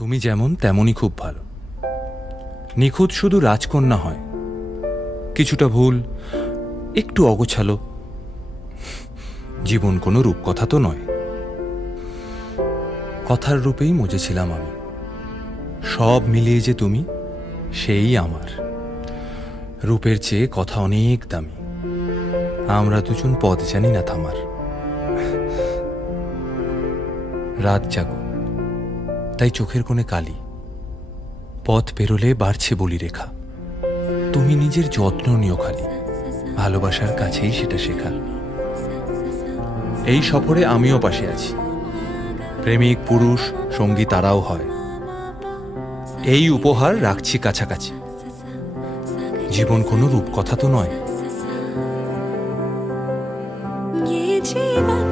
তুমি যেমন তেমনই খুব ভালো। নিখুঁত শুধু রাজকন্যা হয়, কিছুটা ভুল, একটু অগোছালো। জীবন কোনো রূপকথা তো নয়। কথার রূপেই মজেছিলাম আমি। সব মিলিয়ে যে তুমি, সেই আমার। রূপের চেয়ে কথা অনেক দামি। আমরা দুজন পথ জানি না থামার। রাত জাগো, তাই চোখের কোণে কালি। পথ পেরোলে বাড়ছে বলি রেখা। তুমি নিজের যত্ন নিও খালি, ভালোবাসার কাছেই সেটা শেখা। এই সফরে আমিও পাশে আছি। প্রেমিক পুরুষ সঙ্গী তারাও হয়। এই উপহার রাখছি কাছাকাছি। জীবন কোনো রূপকথা তো নয়। जीवन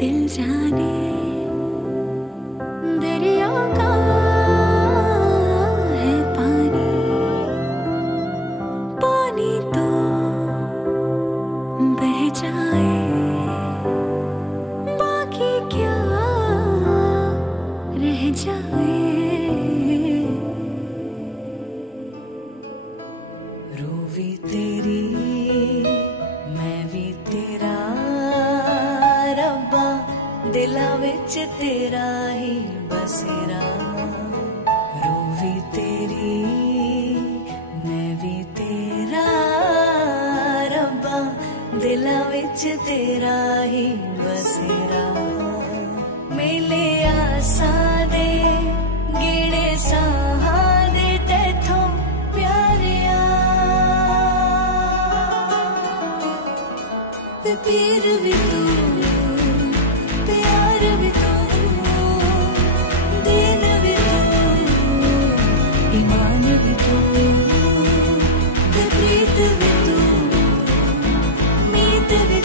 दिल जाने दरिया का है पानी, पानी तो बह जाए, बाकी क्या रह जाए। रूवी तेरी मैं भी तेरा रब्बा, दिला विच तेरा ही बसेरा। रूवी तेरी मैं भी तेरा रब्बा, दिला विच तेरा ही बसेरा। मेले आसा दे गिणे साहा दे तैथों प्यारिया, पीर भी तू प्यार भी तू, दीन भी तू ईमान भी तू, प्रीत भी तू मीत भी